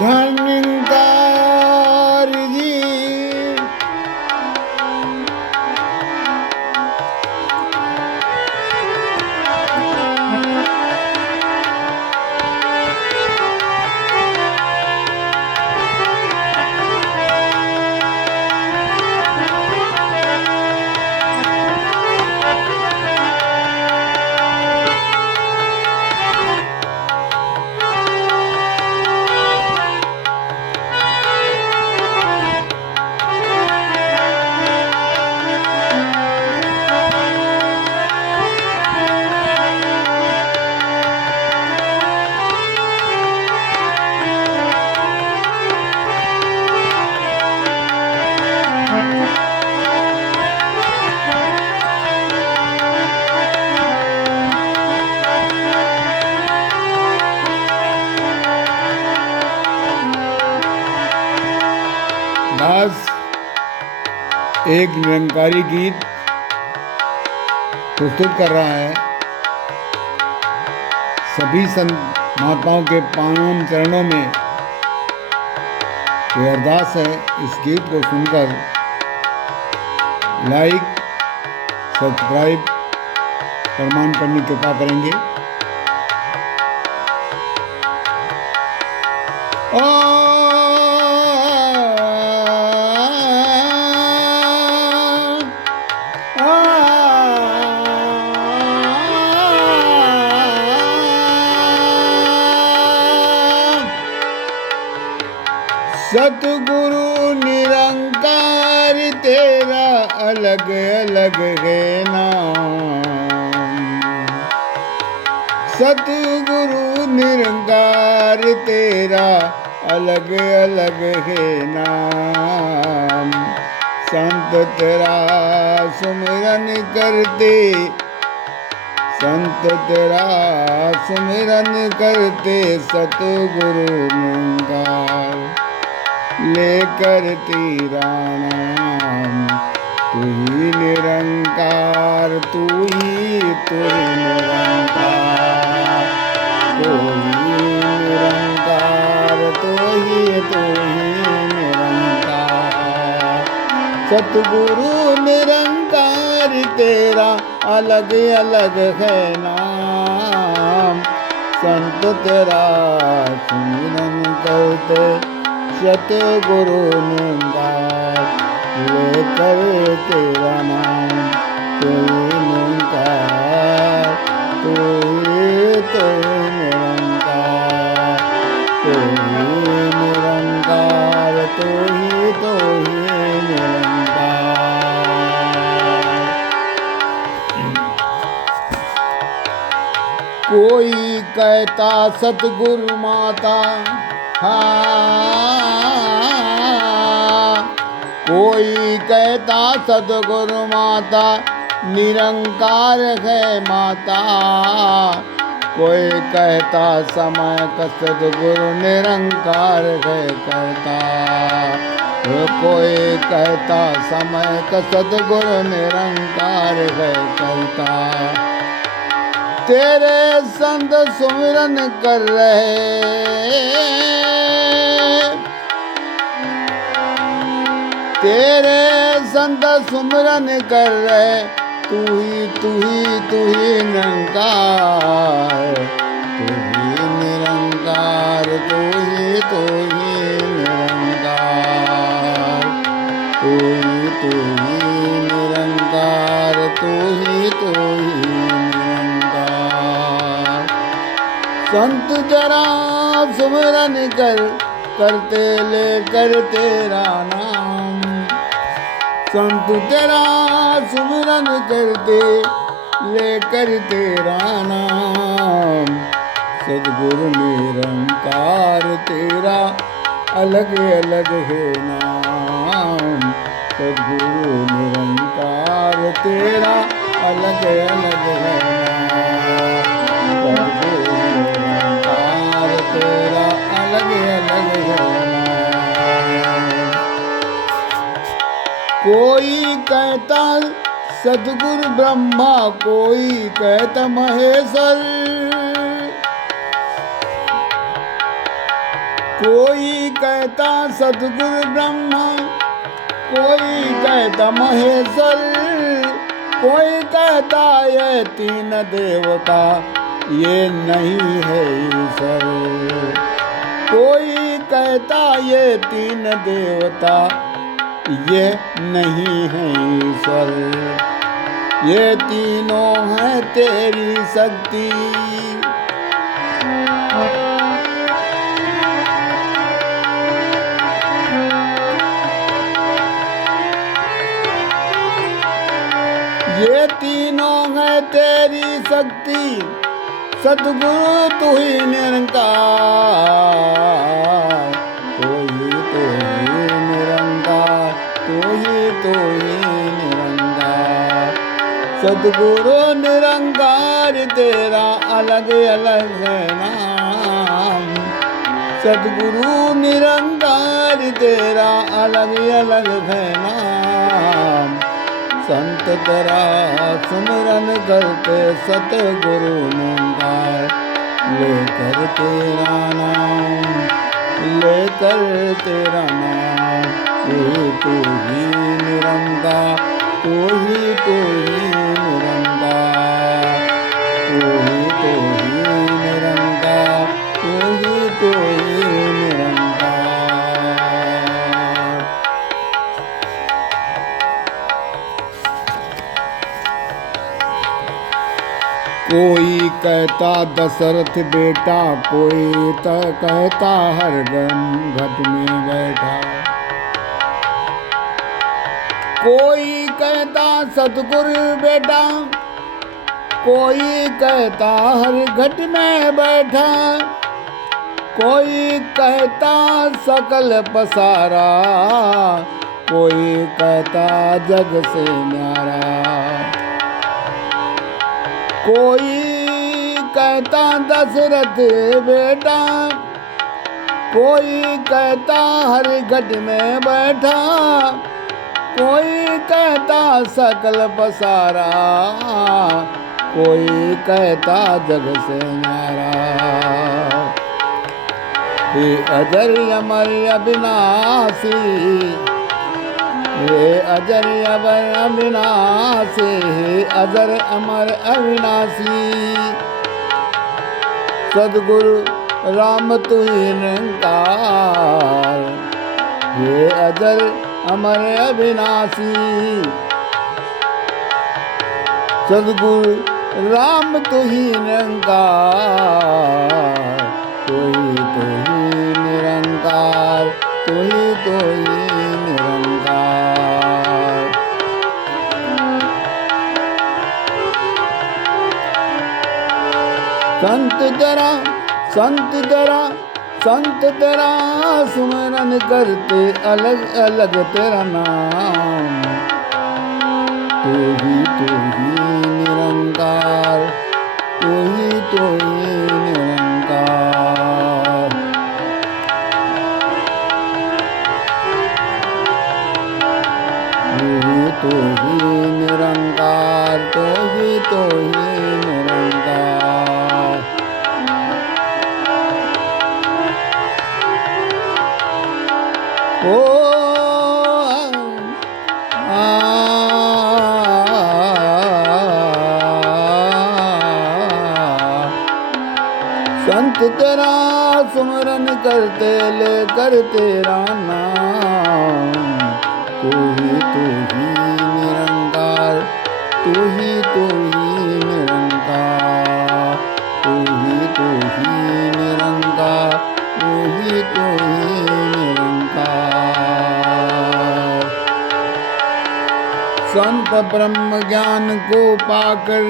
धनकार जी दास एक निरंकारी गीत प्रस्तुत कर रहा है। सभी संत महात्माओं के पावन चरणों में ये अरदास है, इस गीत को सुनकर लाइक सब्सक्राइब फरमान करने की कृपा करेंगे। सतगुरु निरंकार तेरा अलग अलग है नाम। सतगुरु निरंकार तेरा अलग अलग है नाम। संत तेरा सुमिरन करते, संत तेरा सुमिरन करते सतगुरु निरंकार लेकर तेरा नाम। तू ही निरंकार, तू ही निरंकार, तू ही निरंकार, तू ही निरंकार। सतगुरु निरंकार तेरा अलग अलग है नाम। संत तेरा सुमिरन करते सतगुरु निरंकार लेकर तेरा नाम। तू निरंकार, तू निरंकार, तू निरंकार, तू निरंकार। कोई कहता सतगुरु माता, कोई कहता सतगुरु माता निरंकार है माता। कोई कहता समय का सतगुरु निरंकार है करता। कोई कहता समय का सतगुरु निरंकार है करता। तेरे संत सुमिरन कर रहे, तेरे संत सुमिरन कर रहे। तू ही निरंकार, तू ही निरंकार, तू ही निरंकार, तू ही निरंकार, तू ही निरंकार। संत जरा सुमिरन करते लेकर तेरा नाम। संत तेरा सुमिरन करते लेकर तेरा नाम। सद्गुरु निरंकार तेरा अलग अलग है नाम। सद्गुरु निरंकार तेरा अलग अलग है नाम। सद्गुरु निरंकार तेरा अलग अलग है नाम। कोई कहता सद्गुरु ब्रह्मा, कोई कहता महेश्वर। कोई कहता सतगुरु ब्रह्मा, कोई कहता महेश्वर, कोई कहता ये तीन देवता ये नहीं है ईश्वर। कोई कहता ये तीन देवता ये नहीं है ईश्वर। ये तीनों हैं तेरी शक्ति। ये तीनों है तेरी शक्ति, सतगुरु तू ही निरंकार, तू ही निरंकार, तू ही निरंकार। सतगुरु निरंकार तेरा अलग अलग है नाम। सतगुरु निरंकार तेरा अलग अलग है नाम। संत तेरा सुमिरन करते सतगुरु निरंकार, लेकर तेरा नाम, लेकर तेरा नाम। तू ही निरंकार, तू ही निरंकार, तू ही निरंकार, तू ही निरंकार। कोई कहता दशरथ बेटा, कोई कहता हरदम घट में बैठा। कोई कहता सतगुरु बेटा, कोई कहता हर घट में बैठा। कोई कहता सकल पसारा, कोई कहता जग से न्यारा। कोई कहता दशरथ बेटा, कोई कहता हर घट में बैठा। कोई कहता सकल पसारा, कोई कहता जग से न्यारा। हे अजर अमर अविनाशी, हे अजर अमर अविनाशी, हे अजर अमर अविनाशी। सद्गुरु राम तू ही निरंकार, हे अजर अमर अविनाशी। सद्गुरु राम तू ही निरंकार, तू ही निरंकार, तू ही निरंकार। संत तेरा सुमरन करते अलग अलग तेरा नाम। तू ही निरंकार, तू ही निरंकार। तू ही निरंकार, तू ही निरंकार। ओ संत तेरा सुमरन करते लेकर तेरा नाम। तू ही निरंकार, तू ही निरंकार, तू ही निरंकार, तू ही निरंकार। संत ब्रह्म ज्ञान को पाकर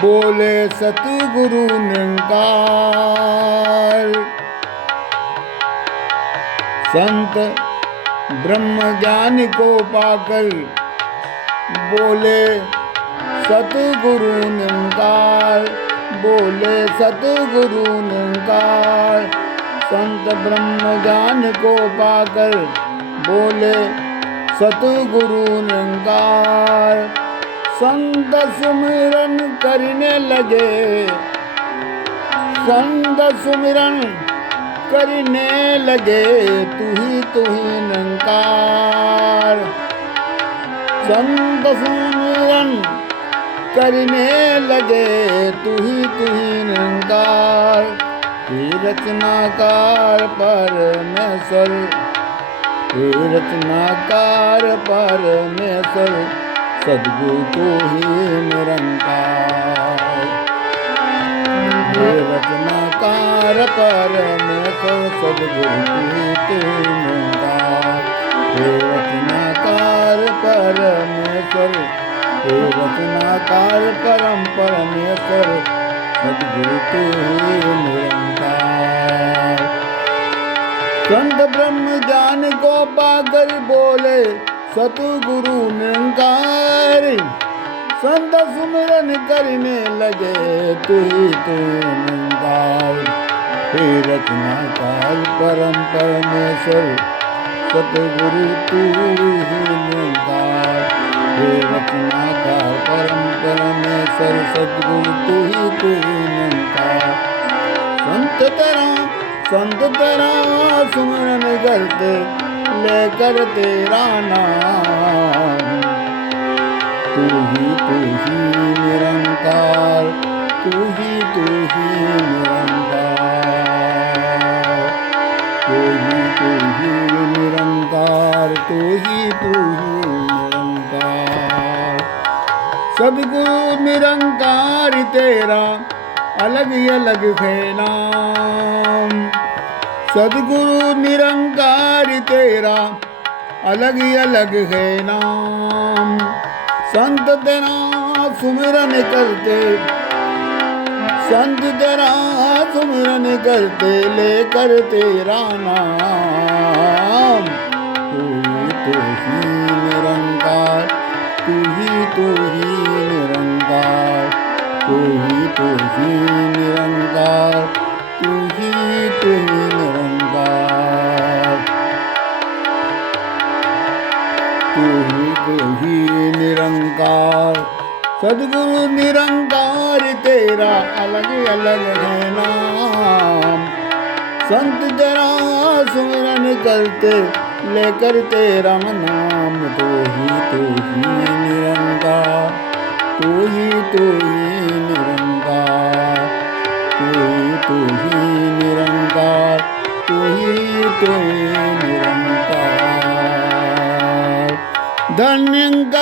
बोले सतगुरु निरंकार। संत ब्रह्म ज्ञान को पाकर बोले सतगुरु निरंकार, बोले सतगुरु निरंकार। संत ब्रह्म ज्ञान को पाकर बोले सतगुरु निरंकार। संत सुमिरन करने लगे, संत सुमिरन करने लगे तू ही निरंकार। संत सुमिरन करने लगे तू ही निरंकार। हे रचनाकार परमेश्वर, हे रचनाकार परमेश्वर, सद्गुरु तू ही निरंकार। हे रचनाकार परमेश्वर, सद्गुरु तू ही निरंकार। हे रचनाकार परमेश्वर, हे रचनाकार परम परमेश्वर, सद्गुरु तू ही निरंकार। संत ब्रह्म ज्ञान को पाकर बोले सतगुरु निरंकार। संत सुमिरन करने लगे तू ही निरंकार। हे रचनाकार परम परमेश्वर, सतगुरु तू ही निरंकार। हे रचनाकार परम परमेश्वर, सतगुरु तू ही निरंकार। संत तेरा सुमिरन करते लेकर तेरा नाम। तू ही निरंकार, तू ही निरंकार, तू ही निरंकार, तू ही निरंकार। सद्गुरु निरंकार तेरा अलग ही अलग है नाम। सद्गुरु निरंकार तेरा अलग ही अलग है नाम। संत तेरा सुमिरन करते, संत तेरा सुमिरन करते लेकर तेरा नाम। तू ही निरंकार, तू ही निरंकार, तू ही निरंकार, तू ही निरंकार, तू ही निरंकार। सद्गुरु निरंकार तेरा अलग अलग है नाम। संत तेरा सुमिरन करते लेकर तेरा नाम। तू ही निरंकार, तू ही निरंकार, तू ही निरंकार, तू ही निरंकार। धन्यंकार